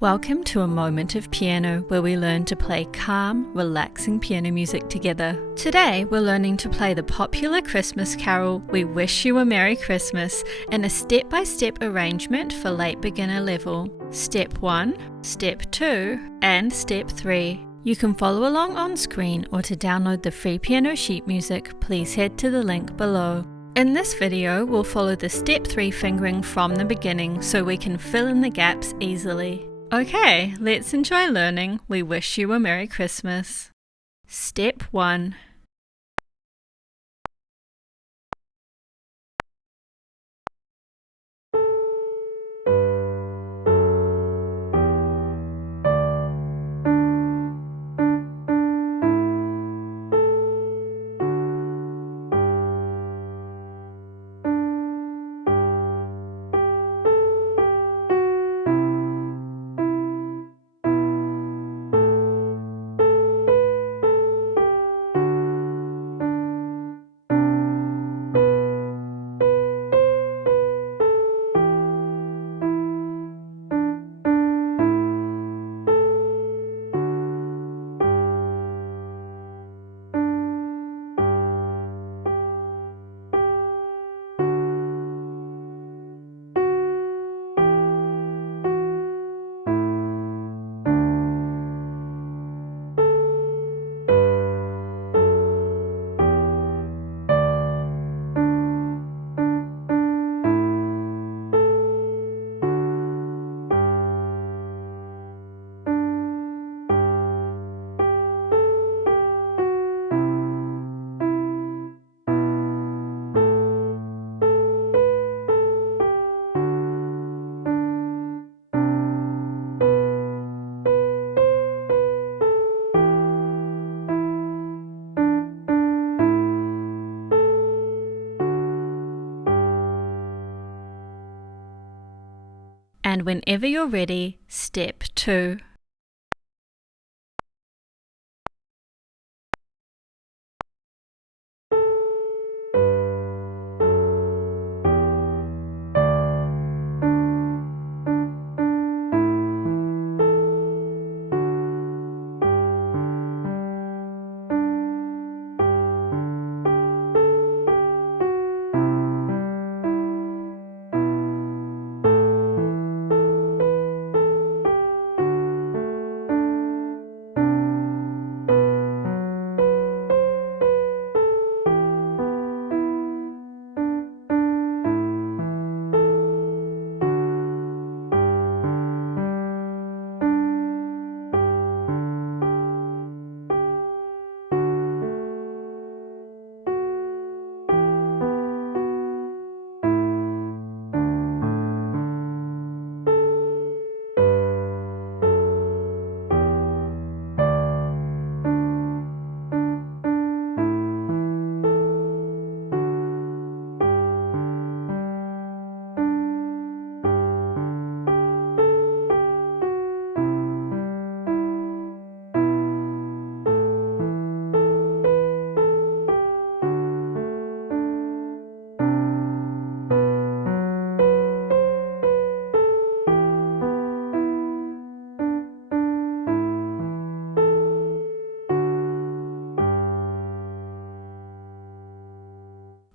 Welcome to a moment of piano where we learn to play calm, relaxing piano music together. Today we're learning to play the popular Christmas carol We Wish You a Merry Christmas in a step-by-step arrangement for late beginner level. Step 1, Step 2 and Step 3. You can follow along on screen, or to download the free piano sheet music, please head to the link below. In this video, we'll follow the Step 3 fingering from the beginning so we can fill in the gaps easily. Okay, let's enjoy learning We Wish You a Merry Christmas. Step 1. And whenever you're ready, Step 2.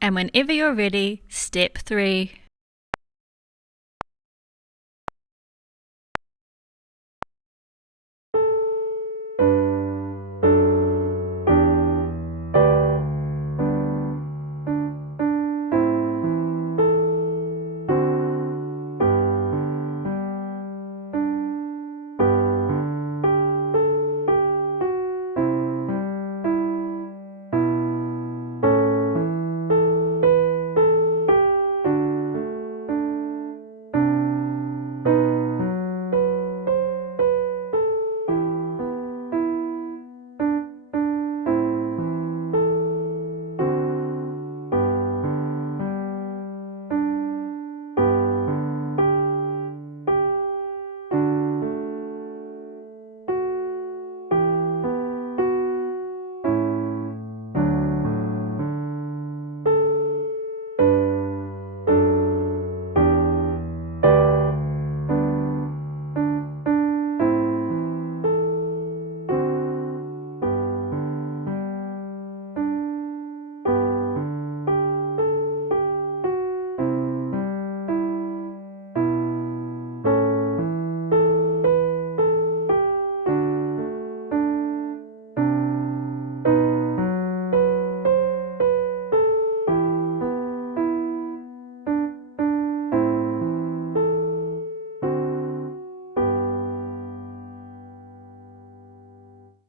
And whenever you're ready, Step 3.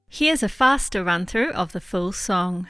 Here's a faster run-through of the full song.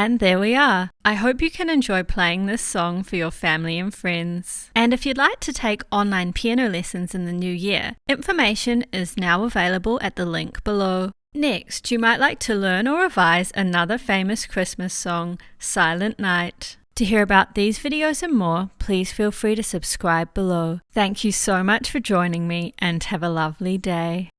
And there we are. I hope you can enjoy playing this song for your family and friends. And if you'd like to take online piano lessons in the new year, information is now available at the link below. Next, you might like to learn or revise another famous Christmas song, Silent Night. To hear about these videos and more, please feel free to subscribe below. Thank you so much for joining me and have a lovely day.